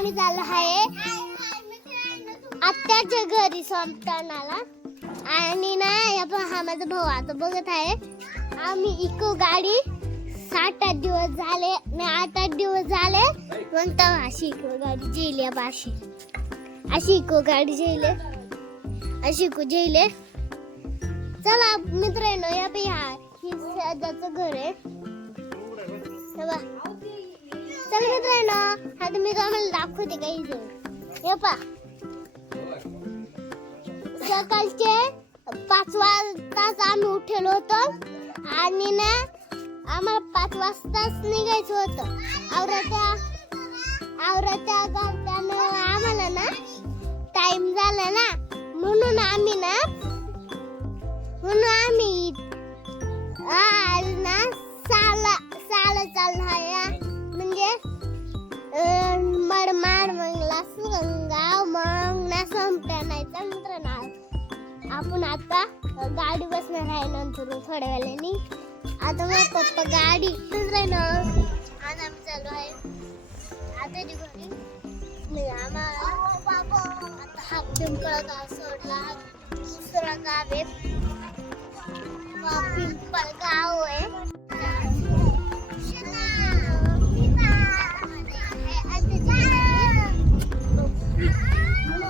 आम्ही चाललो आहे आत्याच्या घरी संपतानाला आणि ना हा माझा भाऊ आता बघत आहे आम्ही इको गाडी 7-8 दिवस झाले नाही 8-8 दिवस झाले म्हणता अशी इको गाडी जेली अशी अशी इको गाडी जेले अशी इको जेले चला मित्रांनो या पे ही सदाचं घर आहे चल मित्रांनो आता मी तुम्हाला दाखवते काही हे पा सकाळचे 5 वाजताच आम्ही उठलो होतो आणि ना आम्हाला 5 वाजताच निघायचं होतं आवराच्या घरच्यानं आम्हाला ना टाइम झाला ना म्हणून आम्ही आज ना साला चाललो आहे म्हणजे मडमाड मंगला सुरंगाव मग ना संपल्या नाही तर मित्रांनो आपण आता गाडी बसणार आहे नंतर थोड्या वेळाने आता मग पप्पा गाडी मित्रांनो आज आम्ही चालू आहे आता जी घरी नाही आम्हाला आता हा पिंपळ गाव सोडला दुसरा गाव आहे पिंपळ गाव आहे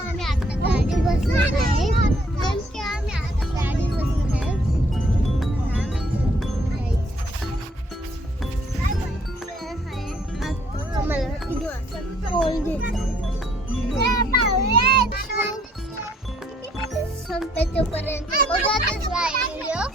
आम्ही आता गाडी बसणार आहे आम्ही आता गाडी बसणार आहे संपेपर्यंत बघतच राहिलो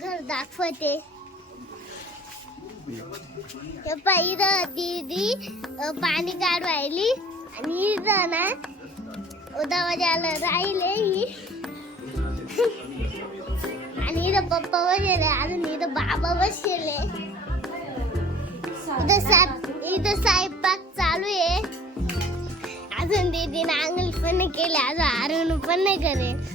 घर दाखवते इथं दीदी पाणी काढवायली आणि इथं ना उदावाजाला राहिले ही आणि इथं पप्पा बसले अजून इथं बाबा बसले इथं स्वयंपाक चालू आहे अजून दीदीने आंघोळ पण नाही केले अजून आरून पण नाही करेल